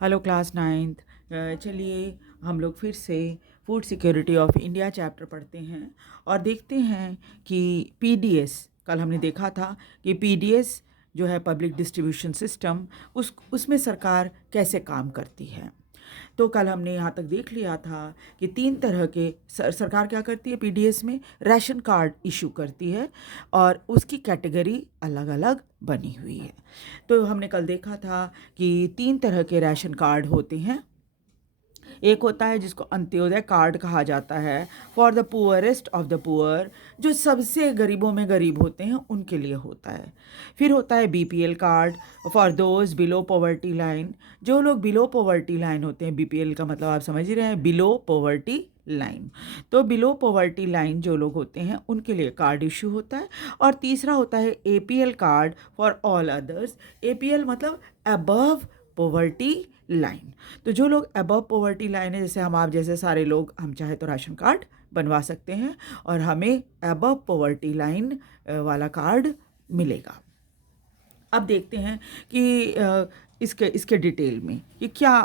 Hello class ninth. चलिए हम लोग फिर से food security of India chapter पढ़ते हैं और देखते हैं कि पीडीएस, कल हमने देखा था कि पीडीएस जो है पब्लिक डिस्ट्रीब्यूशन सिस्टम, उसमें सरकार कैसे काम करती है। तो कल हमने यहाँ तक देख लिया था कि तीन तरह के सरकार क्या करती है, पीडीएस में राशन कार्ड इशू करती है और उसकी कैटेगरी अलग अलग बनी हुई है। तो हमने कल देखा था कि तीन तरह के राशन कार्ड होते हैं। एक होता है जिसको अंत्योदय कार्ड कहा जाता है, for the poorest of the poor, जो सबसे गरीबों में गरीब होते हैं उनके लिए होता है। फिर होता है BPL card, for those below poverty line, जो लोग बिलो पॉवर्टी लाइन होते हैं। बीपीएल का मतलब आप समझ ही रहे हैं, बिलो पॉवर्टी लाइन। तो बिलो पॉवर्टी लाइन जो लोग होते हैं उनके लिए कार्ड इशू होता है। और तीसरा होता है APL card for all others. APL मतलब अबव पॉवर्टी लाइन। तो जो लोग अबव पॉवर्टी लाइन है, जैसे हम आप जैसे सारे लोग, हम चाहे तो राशन कार्ड बनवा सकते हैं और हमें अबव पॉवर्टी लाइन वाला कार्ड मिलेगा। अब देखते हैं कि इसके डिटेल में कि क्या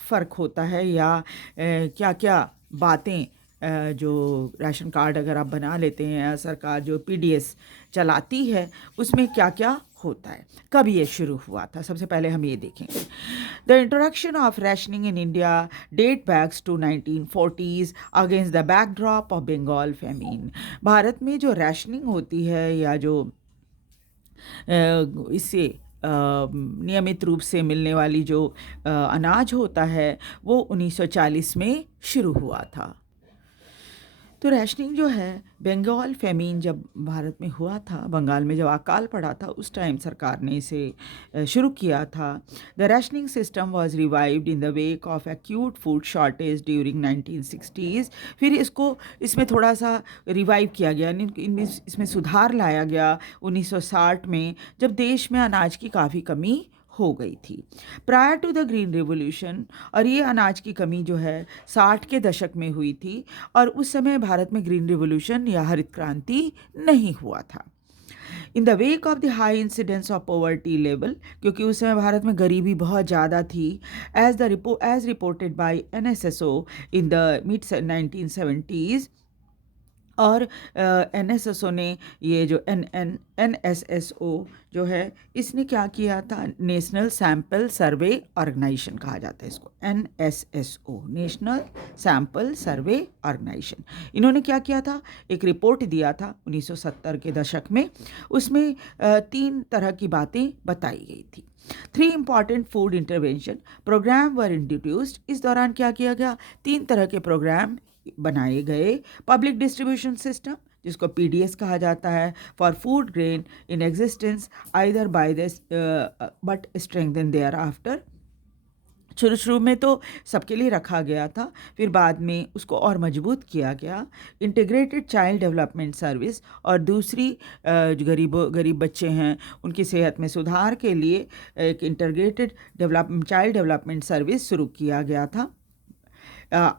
फ़र्क होता है या क्या क्या बातें, जो राशन कार्ड अगर आप बना लेते हैं या सरकार जो पीडीएस चलाती है उसमें क्या क्या होता है, कब ये शुरू हुआ था। सबसे पहले हम ये देखेंगे। The introduction of rationing in India date backs to 1940s against the backdrop of Bengal famine. Bharat में जो रैशनिंग होती है या जो इससे नियमित रूप से मिलने वाली जो अनाज होता है वो 1940 में शुरू हुआ था। तो रैशनिंग जो है, बंगाल फेमीन जब भारत में हुआ था, बंगाल में जब अकाल पड़ा था, उस टाइम सरकार ने इसे शुरू किया था। The rationing system was revived in the wake of acute food shortage during 1960s। फिर इसमें थोड़ा सा रिवाइव किया गया, इसमें सुधार लाया गया 1960 में, जब देश में अनाज की काफ़ी कमी हो गई थी prior to the green revolution. और ये अनाज की कमी जो है 60 के दशक में हुई थी और उस समय भारत में ग्रीन रिवॉल्यूशन या हरित क्रांति नहीं हुआ था। In the wake of the high incidence of poverty level, क्योंकि उस समय भारत में गरीबी बहुत ज़्यादा थी, as reported by NSSO in the mid 1970s। और एनएसएसओ ने ये जो एनएसएसओ जो है, इसने क्या किया था, नेशनल सैंपल सर्वे ऑर्गेनाइजेशन कहा जाता है इसको, NSSO, national sample survey organisation. इन्होंने क्या किया था, एक रिपोर्ट दिया था 1970 के दशक में। उसमें तीन तरह की बातें बताई गई थी। 3 important food intervention programme were introduced. इस दौरान क्या किया गया, तीन तरह के प्रोग्राम बनाए गए। पब्लिक डिस्ट्रीब्यूशन सिस्टम, जिसको पीडीएस कहा जाता है, for food grain in existence either by this but strengthen thereafter. शुरू में तो सबके लिए रखा गया था, फिर बाद में उसको और मजबूत किया गया। इंटीग्रेटेड चाइल्ड डेवलपमेंट सर्विस, और दूसरी जो गरीब बच्चे हैं उनकी सेहत में सुधार के लिए एक इंटीग्रेटेड चाइल्ड डेवलपमेंट सर्विस शुरू किया गया था।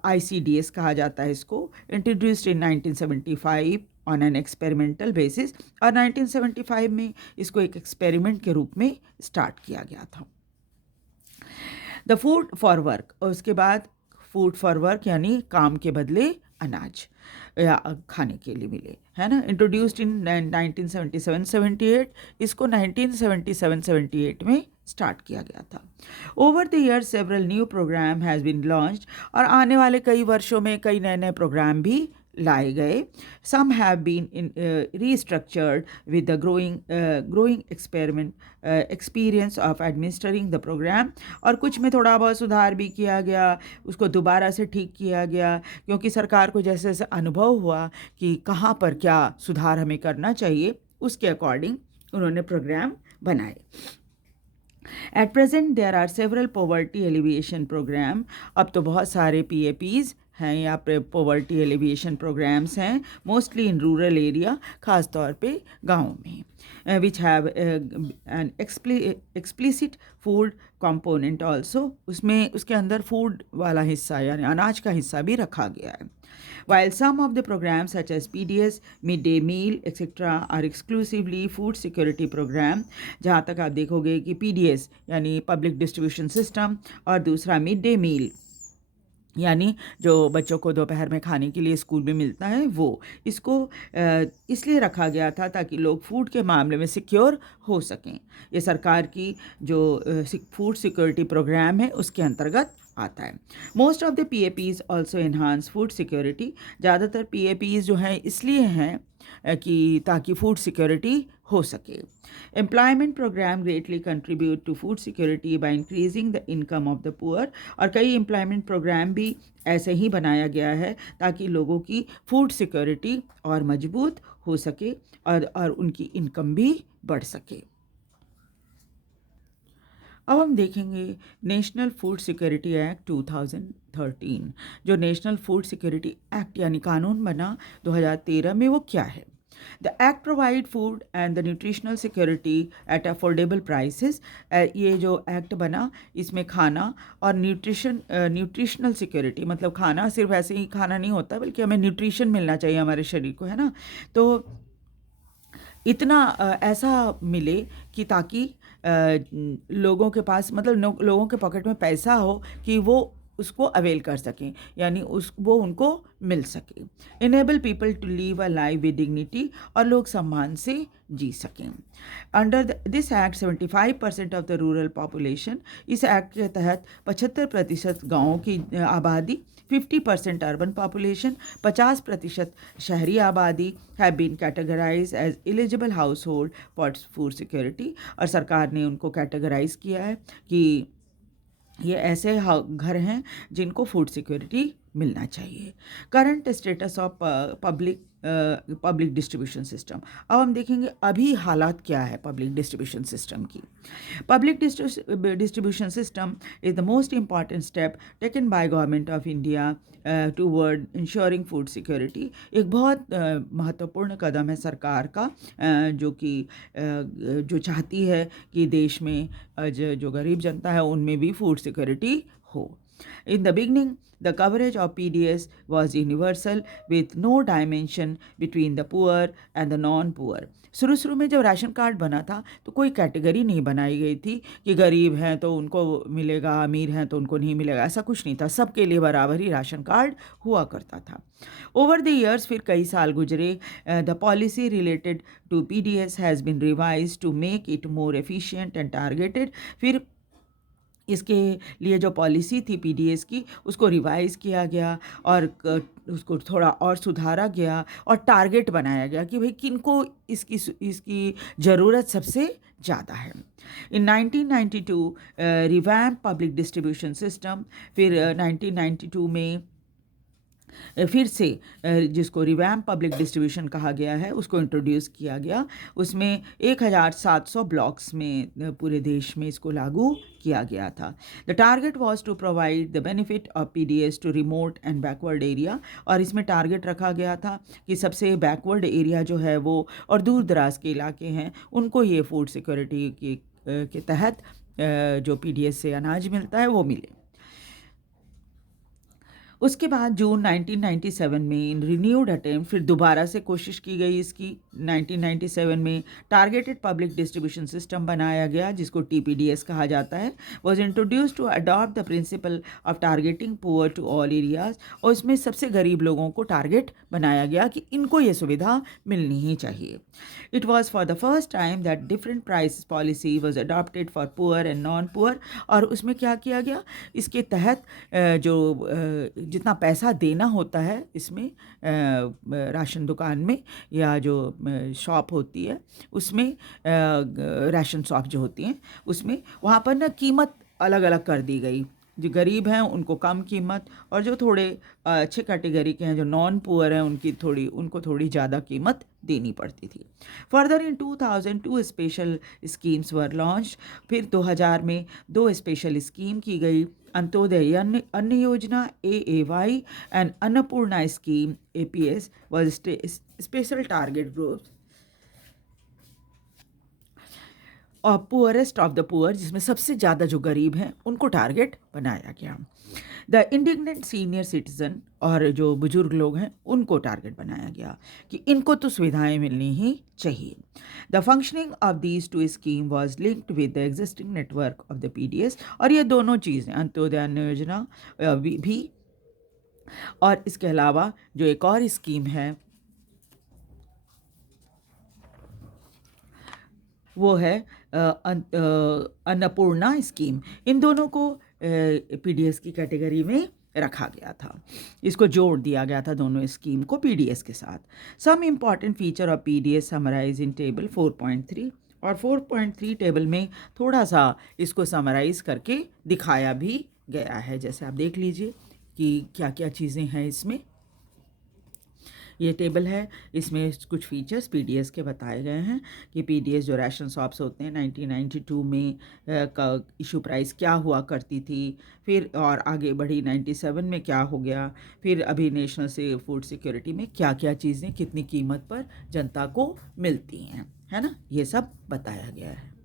ICDS कहा जाता है इसको, introduced in 1975 on an experimental basis. और 1975 में इसको एक एक्सपेरिमेंट के रूप में स्टार्ट किया गया था। द फूड फॉर वर्क, और उसके बाद फूड फॉर वर्क यानी काम के बदले अनाज या खाने के लिए मिले, है ना, इंट्रोड्यूस्ड इन 1977-78। इसको 1977-78 में स्टार्ट किया गया था। Over the year several new programme has been launched, और आने वाले कई वर्षों में कई नए नए प्रोग्राम भी लाए गए। Some have been restructured with the growing experience of administering the programme, और कुछ में थोड़ा बहुत सुधार भी किया गया, उसको दोबारा से ठीक किया गया, क्योंकि सरकार को जैसे जैसे अनुभव हुआ कि कहाँ पर क्या सुधार हमें करना चाहिए, उसके अकॉर्डिंग उन्होंने प्रोग्राम बनाए। At present there are several poverty alleviation programme. अब तो बहुत सारे PAPs हैं या पॉवर्टी एलिविएशन प्रोग्राम्स हैं, मोस्टली इन रूरल एरिया, ख़ास तौर पे गाँव में, which have an explicit food component also. उसमें उसके अंदर फूड वाला हिस्सा यानी अनाज का हिस्सा भी रखा गया है। While some of the programs such as PDS, midday meal, etc. are exclusively food security program, जहाँ तक आप देखोगे कि PDS यानी पब्लिक डिस्ट्रीब्यूशन सिस्टम और दूसरा मिड डे मील यानी जो बच्चों को दोपहर में खाने के लिए स्कूल में मिलता है, वो इसको इसलिए रखा गया था ताकि लोग फूड के मामले में सिक्योर हो सकें। ये सरकार की जो फूड सिक्योरिटी प्रोग्राम है उसके अंतर्गत आता है। Most of the PAPs also enhance food security. ज़्यादातर PAPs जो हैं इसलिए हैं कि ताकि फूड सिक्योरिटी हो सके। Employment programme greatly contribute to food security by increasing the income of the poor. और कई एम्प्लॉयमेंट प्रोग्राम भी ऐसे ही बनाया गया है ताकि लोगों की फूड सिक्योरिटी और मजबूत हो सके और उनकी इनकम भी बढ़ सके। अब हम देखेंगे नेशनल फूड सिक्योरिटी एक्ट 2013। जो नेशनल फूड सिक्योरिटी एक्ट यानी कानून बना 2013 में, वो क्या है? The act provide food and the nutritional security at affordable prices. ये जो एक्ट बना इसमें खाना और न्यूट्रिशनल सिक्योरिटी, मतलब खाना सिर्फ ऐसे ही खाना नहीं होता बल्कि हमें न्यूट्रिशन मिलना चाहिए हमारे शरीर को, है ना। तो इतना ऐसा मिले कि ताकि लोगों के पास, मतलब लोगों के पॉकेट में पैसा हो कि वो उसको अवेल कर सकें, यानी वो उनको मिल सके। Enable people to live a life with dignity, और लोग सम्मान से जी सकें। Under this act 75% of the rural population, इस एक्ट के तहत 75% गाँवों की आबादी, 50% अर्बन पॉपुलेशन, 50% शहरी आबादी have been categorise as eligible household for food security. और सरकार ने उनको कैटेगराइज किया है कि ये ऐसे घर हैं जिनको फूड सिक्योरिटी मिलना चाहिए। Current status of public distribution system. अब हम देखेंगे अभी हालात क्या है पब्लिक डिस्ट्रीब्यूशन सिस्टम की। Public distribution system is the most important step taken by government of India toward ensuring food security. एक बहुत महत्वपूर्ण कदम है सरकार का, जो चाहती है कि देश में जो गरीब जनता है उनमें भी फूड सिक्योरिटी हो। In the beginning, the coverage of PDS was universal with no dimension between the poor and the non-poor. शुरू में जब राशन कार्ड बना था तो कोई कैटेगरी नहीं बनाई गई थी कि गरीब हैं तो उनको मिलेगा, अमीर हैं तो उनको नहीं मिलेगा, ऐसा कुछ नहीं था। सबके लिए बराबर ही राशन कार्ड हुआ करता था। ओवर द ईयर्स, फिर कई साल गुजरे, the policy related to PDS has been revise to make it more efficient and targeted. फिर इसके लिए जो पॉलिसी थी PDS की उसको रिवाइज किया गया और उसको थोड़ा और सुधारा गया और टारगेट बनाया गया कि भाई किनको इसकी ज़रूरत सबसे ज़्यादा है। इन 1992 रिवैम्प पब्लिक डिस्ट्रीब्यूशन सिस्टम, फिर 1992 में फिर से जिसको रिवैम्प पब्लिक डिस्ट्रीब्यूशन कहा गया है उसको इंट्रोड्यूस किया गया। उसमें 1700 ब्लॉक्स में पूरे देश में इसको लागू किया गया था। The target was to provide the benefit of PDS to remote and backward area. और इसमें टारगेट रखा गया था कि सबसे बैकवर्ड एरिया जो है वो और दूर दराज के इलाके हैं उनको ये फूड सिक्योरिटी के तहत जो PDS से अनाज मिलता है वो मिले। उसके बाद जून 1997 में इन रिन्यूड अटेम्प्ट, फिर दोबारा से कोशिश की गई इसकी। 1997 में टारगेटेड पब्लिक डिस्ट्रीब्यूशन सिस्टम बनाया गया जिसको TPDS कहा जाता है। Was introduce to adopt the principle of targeting poor to all areas. और इसमें सबसे गरीब लोगों को टारगेट बनाया गया कि इनको ये सुविधा मिलनी ही चाहिए। It was for the first time that different price policy was adopted for poor and non poor. और उसमें क्या किया गया, इसके तहत जो जितना पैसा देना होता है इसमें राशन दुकान में या जो शॉप होती है उसमें, राशन शॉप जो होती हैं उसमें, वहाँ पर ना कीमत अलग अलग कर दी गई। जो गरीब हैं उनको कम कीमत और जो थोड़े अच्छे कैटेगरी के हैं जो नॉन पुअर हैं उनको थोड़ी ज़्यादा कीमत देनी पड़ती थी। Further in 2002 special schemes were launch. फिर 2000 में 2 स्पेशल स्कीम की गई अंत्योदय अन्न योजना AAY and Annapurna scheme APS was special target groups और पुअरेस्ट ऑफ द पुअर, जिसमें सबसे ज़्यादा जो गरीब हैं उनको टारगेट बनाया गया। द इंडिग्नेंट सीनियर सिटीजन, और जो बुजुर्ग लोग हैं उनको टारगेट बनाया गया कि इनको तो सुविधाएं मिलनी ही चाहिए। The functioning of these two scheme was linked with the existing network of the PDS, और ये दोनों चीज़ें अंत्योदय अन्न योजना भी और इसके अलावा जो एक और स्कीम है वो है अन्नपूर्णा स्कीम, इन दोनों को PDS की कैटेगरी में रखा गया था। इसको जोड़ दिया गया था दोनों स्कीम को PDS के साथ। Some important feature of PDS summarise in table 4.3, और 4.3 टेबल में थोड़ा सा इसको समराइज करके दिखाया भी गया है। जैसे आप देख लीजिए कि क्या क्या चीज़ें हैं इसमें। ये टेबल है, इसमें कुछ फीचर्स PDS के बताए गए हैं कि PDS जो राशन शॉप्स होते हैं 1992 में का इशू प्राइस क्या हुआ करती थी, फिर और आगे बढ़ी 97 में क्या हो गया, फिर अभी नेशनल से फूड सिक्योरिटी में क्या क्या चीज़ें कितनी कीमत पर जनता को मिलती हैं, है ना, ये सब बताया गया है।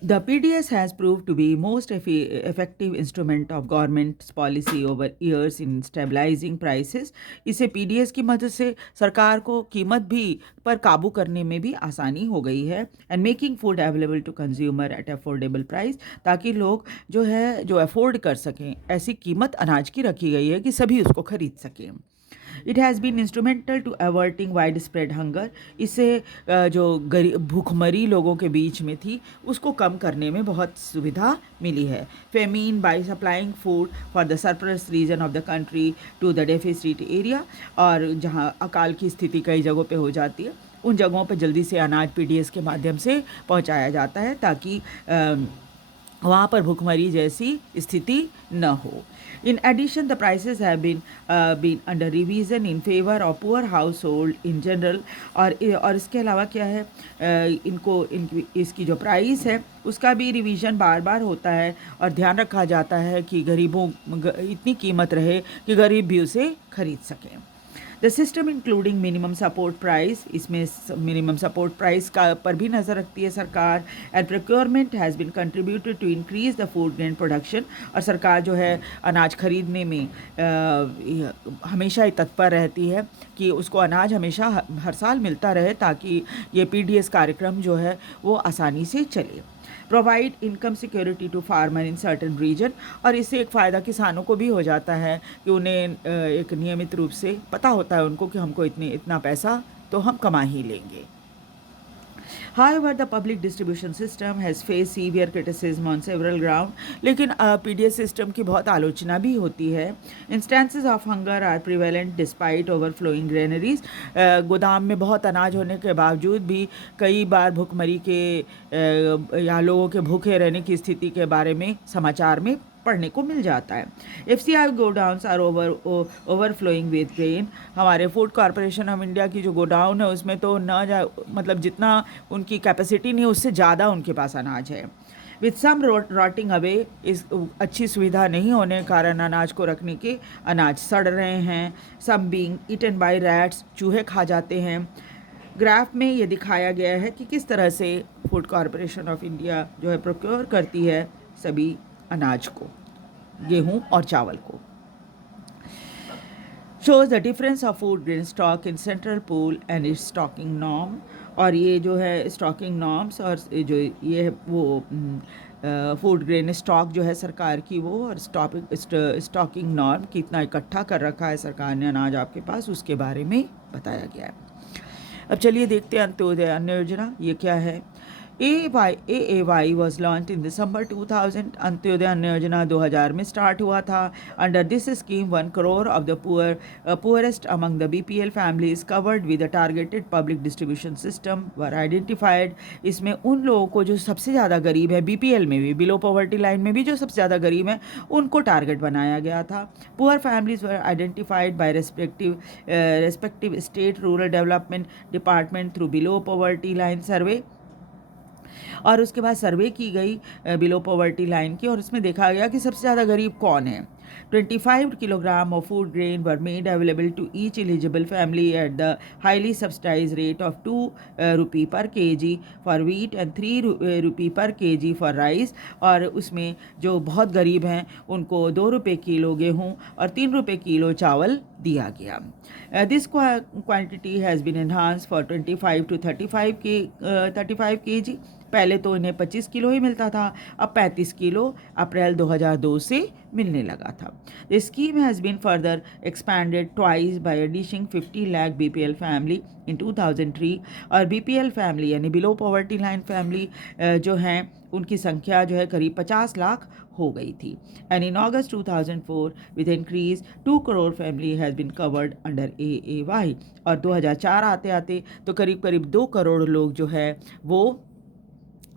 The PDS has proved to be most effective instrument of government's policy over years in stabilizing prices. इसे PDS की मदद से सरकार को कीमत भी पर काबू करने में भी आसानी हो गई है, and making food available to consumer at affordable price, ताकि लोग जो है जो अफोर्ड कर सकें, ऐसी कीमत अनाज की रखी गई है कि सभी उसको खरीद सकें। It has been instrumental to averting wide spread hunger, इससे जो भूखमरी लोगों के बीच में थी उसको कम करने में बहुत सुविधा मिली है। Famine by supplying food for the surplus region of the country to the deficit area, और जहाँ अकाल की स्थिति कई जगहों पे हो जाती है उन जगहों पे जल्दी से अनाज PDS के माध्यम से पहुँचाया जाता है ताकि वहाँ पर भूखमरी जैसी स्थिति न हो। In addition, the prices have been under revision in favor of poor household in general, और इसके अलावा क्या है, इसकी जो प्राइस है उसका भी रिवीजन बार बार होता है और ध्यान रखा जाता है कि गरीबों इतनी कीमत रहे कि गरीब भी उसे खरीद सकें। The system including minimum support price, इसमें मिनिमम सपोर्ट प्राइस का पर भी नज़र रखती है सरकार। And procurement has been contributed to increase the food grain production, और सरकार जो है अनाज खरीदने में हमेशा ही तत्पर रहती है कि उसको अनाज हमेशा हर साल मिलता रहे ताकि ये PDS कार्यक्रम जो है वो आसानी से चले। Provide income security to farmer in certain region, और इससे एक फ़ायदा किसानों को भी हो जाता है कि उन्हें एक नियमित रूप से पता होता है उनको कि हमको इतना पैसा तो हम कमा ही लेंगे। However, the public distribution system has faced severe criticism on several grounds. लेकिन PDS सिस्टम की बहुत आलोचना भी होती है। Instances of hunger are prevalent despite overflowing granaries. गोदाम में बहुत अनाज होने के बावजूद भी कई बार भुखमरी के या लोगों के भूखे रहने की स्थिति के बारे में समाचार में पढ़ने को मिल जाता है। FCI godowns are overflowing with grain, हमारे फूड कॉरपोरेशन ऑफ इंडिया की जो गोडाउन है उसमें तो मतलब जितना उनकी कैपेसिटी नहीं उससे ज़्यादा उनके पास अनाज है। विद सम रॉटिंग अवे, इस अच्छी सुविधा नहीं होने के कारण अनाज को रखने के अनाज सड़ रहे हैं। सम बीइंग ईटन बाय रैट्स, चूहे खा जाते हैं। ग्राफ में ये दिखाया गया है कि किस तरह से फूड कॉरपोरेशन ऑफ इंडिया जो है प्रोक्योर करती है सभी अनाज को, गेहूं और चावल को। Shows the difference of food grain stock in central pool and its stocking norm, और ये जो है स्टॉकिंग नॉर्म्स और जो ये है वो फूड ग्रेन स्टॉक जो है सरकार की वो, और स्टॉकिंग नॉर्म कितना इकट्ठा कर रखा है सरकार ने अनाज आपके पास, उसके बारे में बताया गया है। अब चलिए देखते हैं अंत्योदय अन्न योजना ये क्या है। AAY was launched in December 2000. Antyodaya अन्न योजना 2000 में स्टार्ट हुआ था। Under this scheme 1 crore of the poorest among the BPL families covered with a targeted public distribution system were identified. इसमें उन लोगों को जो सबसे ज़्यादा गरीब है, BPL में भी, बिलो पॉवर्टी लाइन में भी जो सबसे ज़्यादा गरीब है उनको टारगेट बनाया गया था। Poor families were identified by respective state rural development department through below poverty line सर्वे, और उसके बाद सर्वे की गई बिलो पॉवर्टी लाइन की, और उसमें देखा गया कि सबसे ज़्यादा गरीब कौन है। 25 kilogram of food grain were made available to each eligible family at the highly subsidized rate of 2 rupee per kg for wheat and 3 rupee per kg for rice। और उसमें जो बहुत गरीब हैं उनको 2 रुपये किलो गेहूँ और 3 रुपये किलो चावल दिया गया। This quantity has been enhance for 25 to 35 kg। पहले तो इन्हें 25 किलो ही मिलता था, अब 35 किलो अप्रैल 2002 से मिलने लगा था। The scheme has been further expanded twice by adding 50 lakh BPL family in 2003। और BPL फैमिली यानी बिलो पॉवर्टी लाइन फैमिली जो हैं उनकी संख्या जो है करीब 50 लाख हो गई थी। And in August 2004 with increase 2 crore family has been covered under AAY। और 2004 आते आते तो करीब करीब 2 करोड़ लोग जो है वो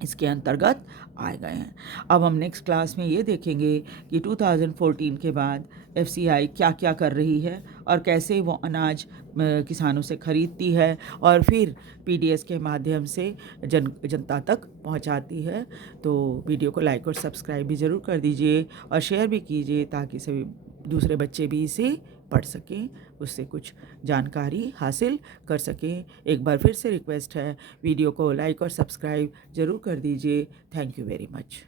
इसके अंतर्गत आए गए हैं। अब हम नेक्स्ट क्लास में ये देखेंगे कि 2014 के बाद FCI क्या क्या कर रही है और कैसे वो अनाज किसानों से ख़रीदती है और फिर PDS के माध्यम से जनता तक पहुंचाती है। तो वीडियो को लाइक और सब्सक्राइब भी ज़रूर कर दीजिए और शेयर भी कीजिए ताकि सभी दूसरे बच्चे भी इसे पढ़ सकें, उससे कुछ जानकारी हासिल कर सकें। एक बार फिर से रिक्वेस्ट है, वीडियो को लाइक और सब्सक्राइब ज़रूर कर दीजिए। Thank you very much.